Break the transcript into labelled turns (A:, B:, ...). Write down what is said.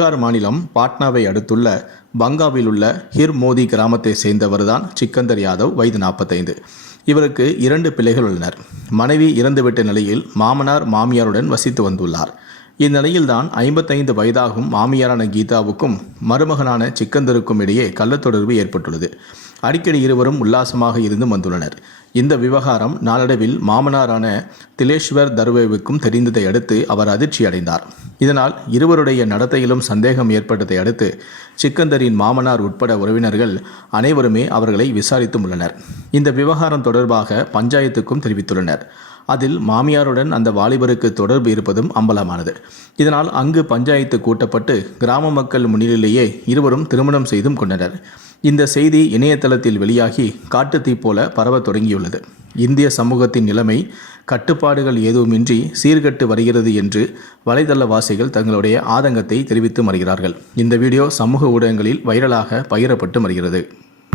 A: பீகார் மாநிலம் பாட்னாவை அடுத்துள்ள பங்காவில் உள்ள ஹிர் மோதி கிராமத்தை சேர்ந்தவர்தான் சிக்கந்தர் யாதவ் வயது நாற்பத்தைந்து. இவருக்கு இரண்டு பிள்ளைகள் உள்ளனர். மனைவி இறந்துவிட்ட நிலையில் மாமனார் மாமியாருடன் வசித்து வந்துள்ளார். இந்நிலையில்தான் ஐம்பத்தைந்து வயதாகும் மாமியாரான கீதாவுக்கும் மருமகனான சிக்கந்தருக்கும் இடையே கள்ளத்தொடர்பு ஏற்பட்டுள்ளது. அடிக்கடி இருவரும் உல்லாசமாக இருந்து வந்துள்ளனர். இந்த விவகாரம் நாளடைவில் மாமனாரான திலேஷ்வர் தர்வேவுக்கும் தெரிந்ததை அடுத்து அவர் அதிர்ச்சி அடைந்தார். இதனால் இருவருடைய நடத்தையிலும் சந்தேகம் ஏற்பட்டதை அடுத்து சிக்கந்தரின் மாமனார் உட்பட உறவினர்கள் அனைவருமே அவர்களை விசாரித்தும் உள்ளனர். இந்த விவகாரம் தொடர்பாக பஞ்சாயத்துக்கும் தெரிவித்துள்ளனர். அதில் மாமியாருடன் அந்த வாலிபருக்கு தொடர்பு இருப்பதும் அம்பலமானது. இதனால் அங்கு பஞ்சாயத்து கூட்டப்பட்டு கிராம மக்கள் முன்னிலையிலேயே இருவரும் திருமணம் செய்தும் கொண்டனர். இந்த செய்தி இணையதளத்தில் வெளியாகி காட்டுத்தீ போல பரவத் தொடங்கியுள்ளது. இந்திய சமூகத்தின் நிலைமை கட்டுப்பாடுகள் ஏதுமின்றி சீர்கட்டு வருகிறது என்று வலைதளவாசிகள் தங்களுடைய ஆதங்கத்தை தெரிவித்து வருகிறார்கள் இந்த வீடியோ சமூக ஊடகங்களில் வைரலாக பகிரப்பட்டு வருகிறது